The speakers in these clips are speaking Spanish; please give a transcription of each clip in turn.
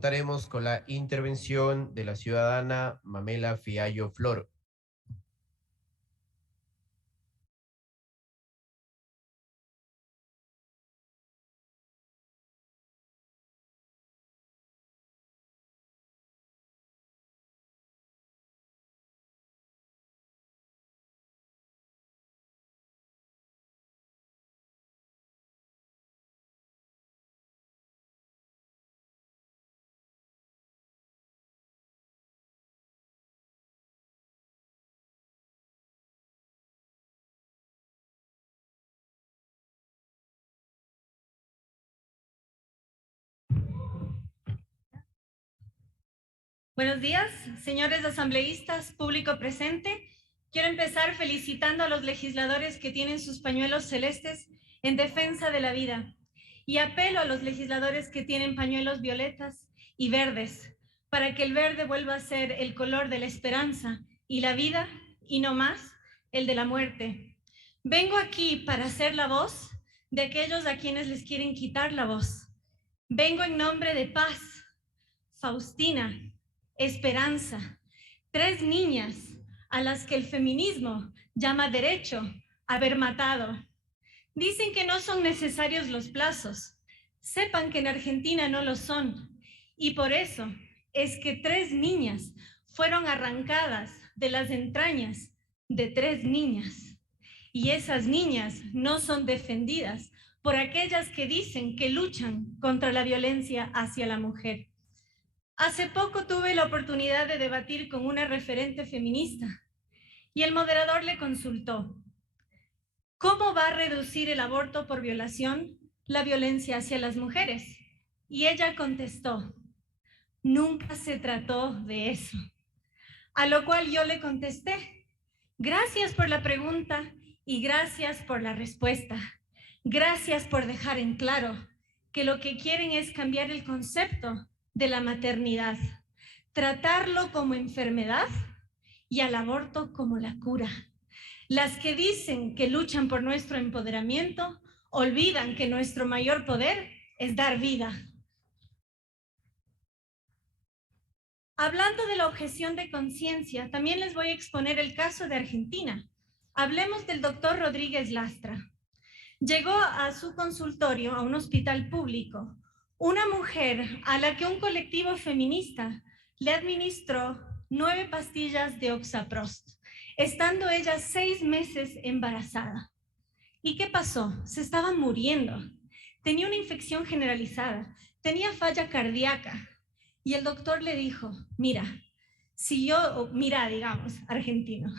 Estaremos con la intervención de la ciudadana Mamela Fiallo Flor. Buenos días, señores asambleístas, público presente. Quiero empezar felicitando a los legisladores que tienen sus pañuelos celestes en defensa de la vida y apelo a los legisladores que tienen pañuelos violetas y verdes para que el verde vuelva a ser el color de la esperanza y la vida y no más el de la muerte. Vengo aquí para ser la voz de aquellos a quienes les quieren quitar la voz. Vengo en nombre de Paz, Faustina, Esperanza, 3 niñas a las que el feminismo llama derecho a haber matado. Dicen que no son necesarios los plazos. Sepan que en Argentina no lo son. Y por eso es que 3 niñas fueron arrancadas de las entrañas de 3 niñas. Y esas niñas no son defendidas por aquellas que dicen que luchan contra la violencia hacia la mujer. Hace poco tuve la oportunidad de debatir con una referente feminista y el moderador le consultó: ¿cómo va a reducir el aborto por violación la violencia hacia las mujeres? Y ella contestó: nunca se trató de eso. A lo cual yo le contesté: gracias por la pregunta y gracias por la respuesta. Gracias por dejar en claro que lo que quieren es cambiar el concepto de la maternidad, tratarlo como enfermedad y al aborto como la cura. Las que dicen que luchan por nuestro empoderamiento olvidan que nuestro mayor poder es dar vida. Hablando de la objeción de conciencia, también les voy a exponer el caso de Argentina. Hablemos del doctor Rodríguez Lastra. Llegó a su consultorio, a un hospital público, una mujer a la que un colectivo feminista le administró 9 pastillas de Oxaprost, estando ella 6 meses embarazada. ¿Y qué pasó? Se estaba muriendo. Tenía una infección generalizada, tenía falla cardíaca. Y el doctor le dijo: mira, digamos, argentino.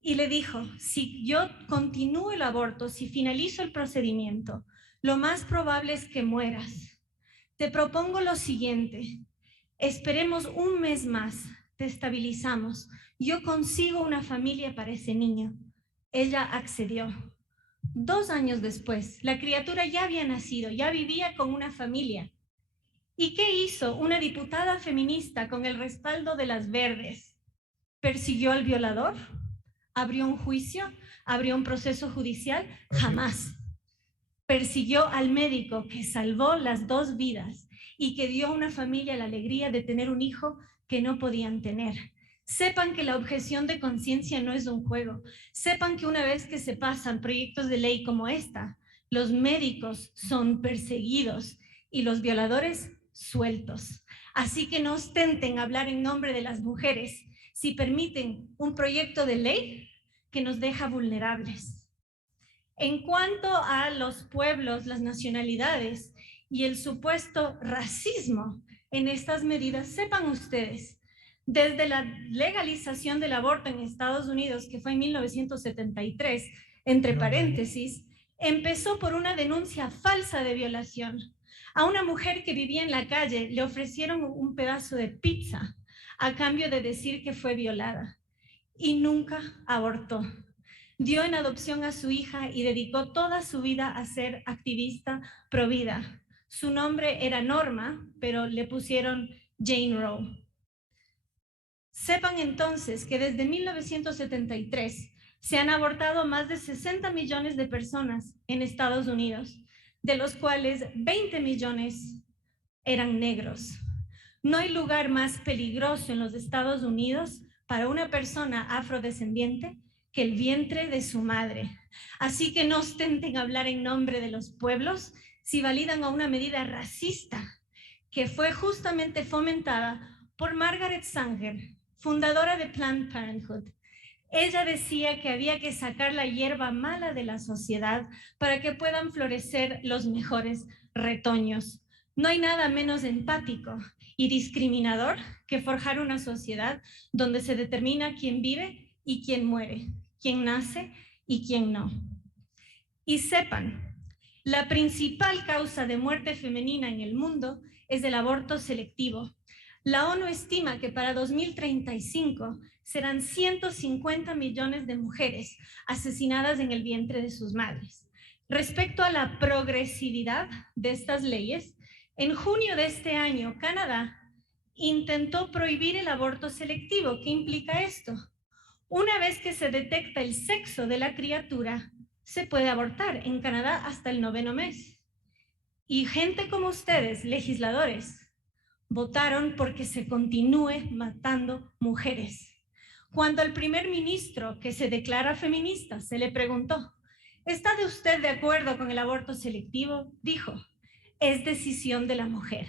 Y le dijo: si yo continúo el aborto, si finalizo el procedimiento, lo más probable es que mueras. Te propongo lo siguiente: esperemos un mes más, te estabilizamos, yo consigo una familia para ese niño. Ella accedió. 2 años después, la criatura ya había nacido, ya vivía con una familia. ¿Y qué hizo una diputada feminista con el respaldo de las Verdes? ¿Persiguió al violador? ¿Abrió un juicio? ¿Abrió un proceso judicial? Jamás. Persiguió al médico que salvó las 2 vidas y que dio a una familia la alegría de tener un hijo que no podían tener. Sepan que la objeción de conciencia no es un juego. Sepan que una vez que se pasan proyectos de ley como esta, los médicos son perseguidos y los violadores sueltos. Así que no ostenten hablar en nombre de las mujeres si permiten un proyecto de ley que nos deja vulnerables. En cuanto a los pueblos, las nacionalidades y el supuesto racismo en estas medidas, sepan ustedes, desde la legalización del aborto en Estados Unidos, que fue en 1973, entre paréntesis, empezó por una denuncia falsa de violación. A una mujer que vivía en la calle le ofrecieron un pedazo de pizza a cambio de decir que fue violada y nunca abortó. Dio en adopción a su hija y dedicó toda su vida a ser activista pro vida. Su nombre era Norma, pero le pusieron Jane Roe. Sepan entonces que desde 1973 se han abortado más de 60 millones de personas en Estados Unidos, de los cuales 20 millones eran negros. No hay lugar más peligroso en los Estados Unidos para una persona afrodescendiente que el vientre de su madre. Así que no ostenten hablar en nombre de los pueblos si validan a una medida racista que fue justamente fomentada por Margaret Sanger, fundadora de Planned Parenthood. Ella decía que había que sacar la hierba mala de la sociedad para que puedan florecer los mejores retoños. No hay nada menos empático y discriminador que forjar una sociedad donde se determina quién vive y quién muere, quién nace y quién no. Y sepan, la principal causa de muerte femenina en el mundo es el aborto selectivo. La ONU estima que para 2035 serán 150 millones de mujeres asesinadas en el vientre de sus madres. Respecto a la progresividad de estas leyes, en junio de este año, Canadá intentó prohibir el aborto selectivo. ¿Qué implica esto? Una vez que se detecta el sexo de la criatura, se puede abortar en Canadá hasta el 9º mes. Y gente como ustedes, legisladores, votaron porque se continúe matando mujeres. Cuando al primer ministro, que se declara feminista, se le preguntó, ¿está usted de acuerdo con el aborto selectivo? Dijo, es decisión de la mujer.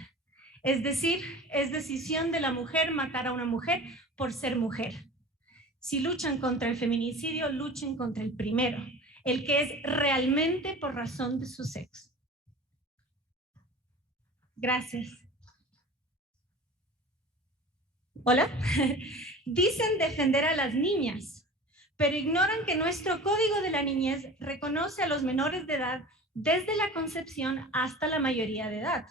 Es decir, es decisión de la mujer matar a una mujer por ser mujer. Si luchan contra el feminicidio, luchen contra el primero, el que es realmente por razón de su sexo. Gracias. Hola. Dicen defender a las niñas, pero ignoran que nuestro Código de la Niñez reconoce a los menores de edad desde la concepción hasta la mayoría de edad.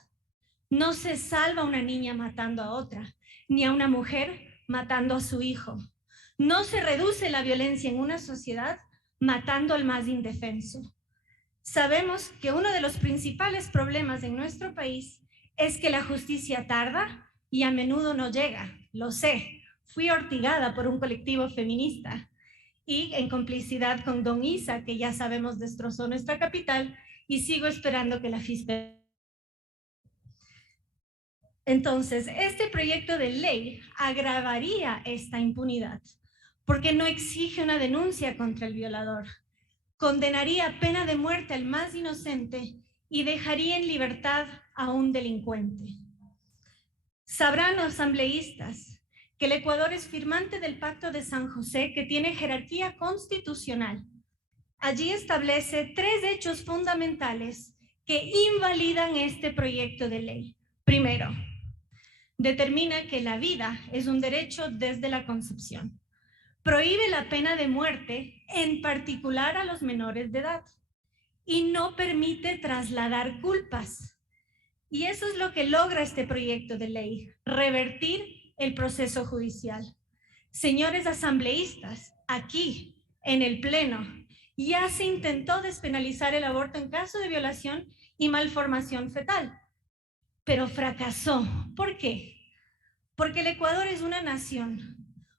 No se salva a una niña matando a otra, ni a una mujer matando a su hijo. No se reduce la violencia en una sociedad matando al más indefenso. Sabemos que uno de los principales problemas en nuestro país es que la justicia tarda y a menudo no llega. Lo sé, fui hostigada por un colectivo feminista y en complicidad con Don Isa, que ya sabemos destrozó nuestra capital, y sigo esperando que la Fiscalía. Entonces, este proyecto de ley agravaría esta impunidad, porque no exige una denuncia contra el violador, condenaría a pena de muerte al más inocente y dejaría en libertad a un delincuente. Sabrán los asambleístas que el Ecuador es firmante del Pacto de San José, que tiene jerarquía constitucional. Allí establece 3 hechos fundamentales que invalidan este proyecto de ley. Primero, determina que la vida es un derecho desde la concepción. Prohíbe la pena de muerte, en particular a los menores de edad, y no permite trasladar culpas. Y eso es lo que logra este proyecto de ley, revertir el proceso judicial. Señores asambleístas, aquí, en el Pleno, ya se intentó despenalizar el aborto en caso de violación y malformación fetal, pero fracasó. ¿Por qué? Porque el Ecuador es una nación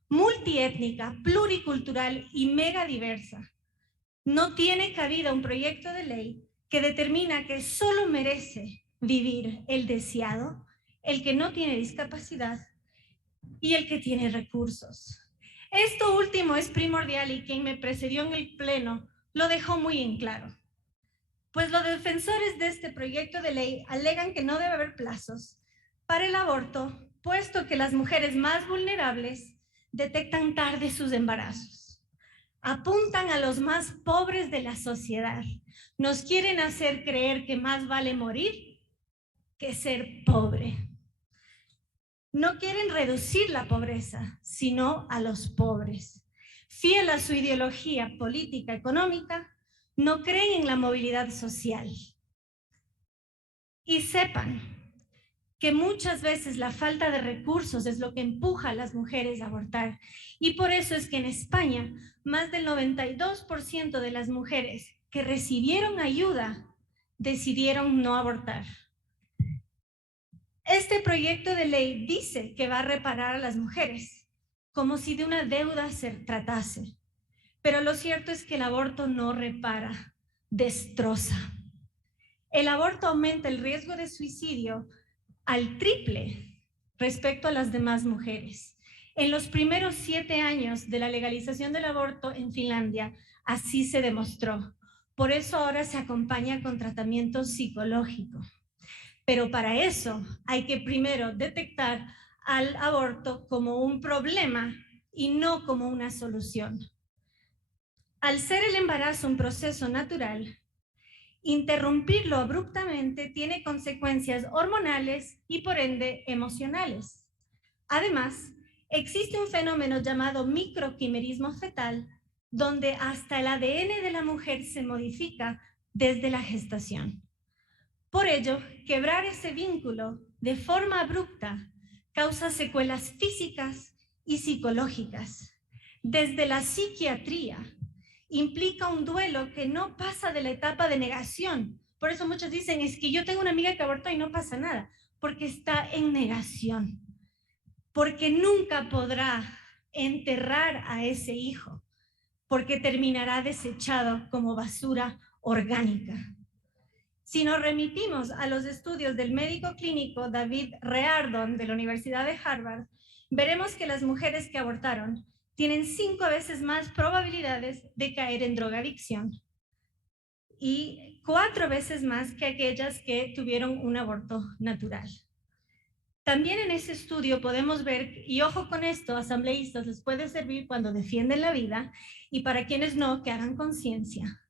multiétnica, pluricultural y mega diversa. No tiene cabida un proyecto de ley que determina que solo merece vivir el deseado, el que no tiene discapacidad y el que tiene recursos. Esto último es primordial y quien me precedió en el Pleno lo dejó muy en claro. Pues los defensores de este proyecto de ley alegan que no debe haber plazos para el aborto, puesto que las mujeres más vulnerables detectan tarde sus embarazos. Apuntan a los más pobres de la sociedad. Nos quieren hacer creer que más vale morir que ser pobre. No quieren reducir la pobreza, sino a los pobres. Fiel a su ideología política económica, no creen en la movilidad social. Y sepan que muchas veces la falta de recursos es lo que empuja a las mujeres a abortar. Y por eso es que en España, más del 92% de las mujeres que recibieron ayuda decidieron no abortar. Este proyecto de ley dice que va a reparar a las mujeres, como si de una deuda se tratase. Pero lo cierto es que el aborto no repara, destroza. El aborto aumenta el riesgo de suicidio al triple respecto a las demás mujeres. En los primeros 7 años de la legalización del aborto en Finlandia, así se demostró. Por eso ahora se acompaña con tratamiento psicológico. Pero para eso hay que primero detectar al aborto como un problema y no como una solución. Al ser el embarazo un proceso natural, interrumpirlo abruptamente tiene consecuencias hormonales y por ende emocionales. Además, existe un fenómeno llamado microquimerismo fetal, donde hasta el ADN de la mujer se modifica desde la gestación. Por ello, quebrar ese vínculo de forma abrupta causa secuelas físicas y psicológicas. Desde la psiquiatría, implica un duelo que no pasa de la etapa de negación. Por eso muchos dicen, es que yo tengo una amiga que abortó y no pasa nada, porque está en negación, porque nunca podrá enterrar a ese hijo, porque terminará desechado como basura orgánica. Si nos remitimos a los estudios del médico clínico David Reardon de la Universidad de Harvard, veremos que las mujeres que abortaron tienen 5 veces más probabilidades de caer en drogadicción y 4 veces más que aquellas que tuvieron un aborto natural. También en ese estudio podemos ver, y ojo con esto, asambleístas, les puede servir cuando defienden la vida, y para quienes no, que hagan conciencia.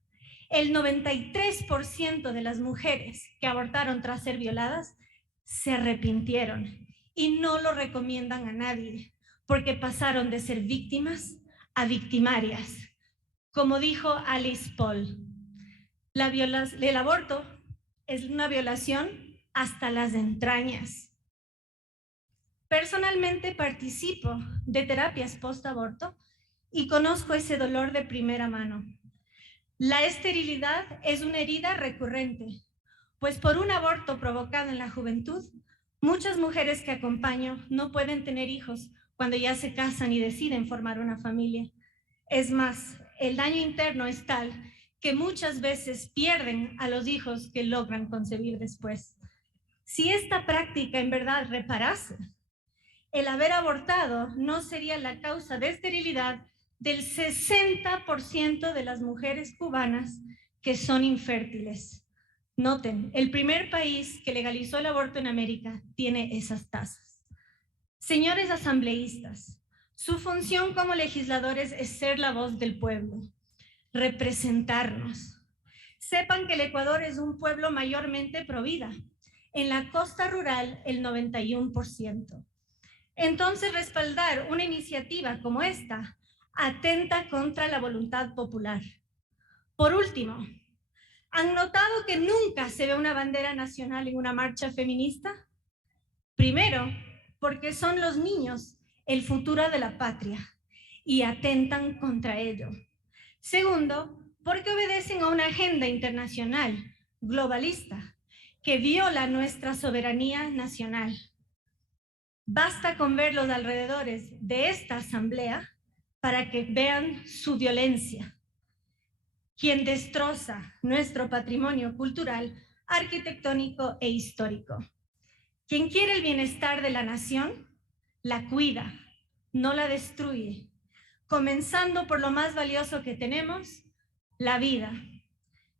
El 93% de las mujeres que abortaron tras ser violadas se arrepintieron y no lo recomiendan a nadie, porque pasaron de ser víctimas a victimarias. Como dijo Alice Paul, el aborto es una violación hasta las entrañas. Personalmente participo de terapias post-aborto y conozco ese dolor de primera mano. La esterilidad es una herida recurrente, pues por un aborto provocado en la juventud, muchas mujeres que acompaño no pueden tener hijos cuando ya se casan y deciden formar una familia. Es más, el daño interno es tal que muchas veces pierden a los hijos que logran concebir después. Si esta práctica en verdad reparase, el haber abortado no sería la causa de esterilidad del 60% de las mujeres cubanas que son infértiles. Noten, el primer país que legalizó el aborto en América tiene esas tasas. Señores asambleístas, su función como legisladores es ser la voz del pueblo, representarnos. Sepan que el Ecuador es un pueblo mayormente pro vida. En la costa rural, el 91%. Entonces, respaldar una iniciativa como esta atenta contra la voluntad popular. Por último, ¿han notado que nunca se ve una bandera nacional en una marcha feminista? Primero, porque son los niños el futuro de la patria y atentan contra ello. Segundo, porque obedecen a una agenda internacional globalista que viola nuestra soberanía nacional. Basta con ver los alrededores de esta asamblea para que vean su violencia. Quien destroza nuestro patrimonio cultural, arquitectónico e histórico. Quien quiere el bienestar de la nación, la cuida, no la destruye, comenzando por lo más valioso que tenemos, la vida.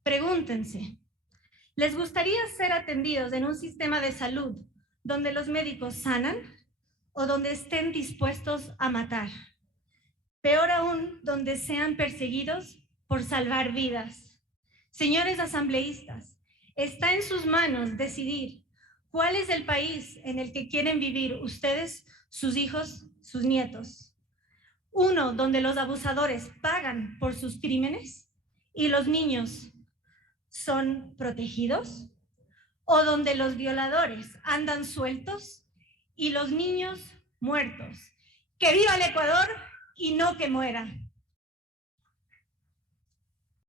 Pregúntense, ¿les gustaría ser atendidos en un sistema de salud donde los médicos sanan o donde estén dispuestos a matar? Peor aún, donde sean perseguidos por salvar vidas. Señores asambleístas, está en sus manos decidir cuál es el país en el que quieren vivir ustedes, sus hijos, sus nietos. Uno donde los abusadores pagan por sus crímenes y los niños son protegidos, o donde los violadores andan sueltos y los niños muertos. ¡Que viva el Ecuador y no que muera!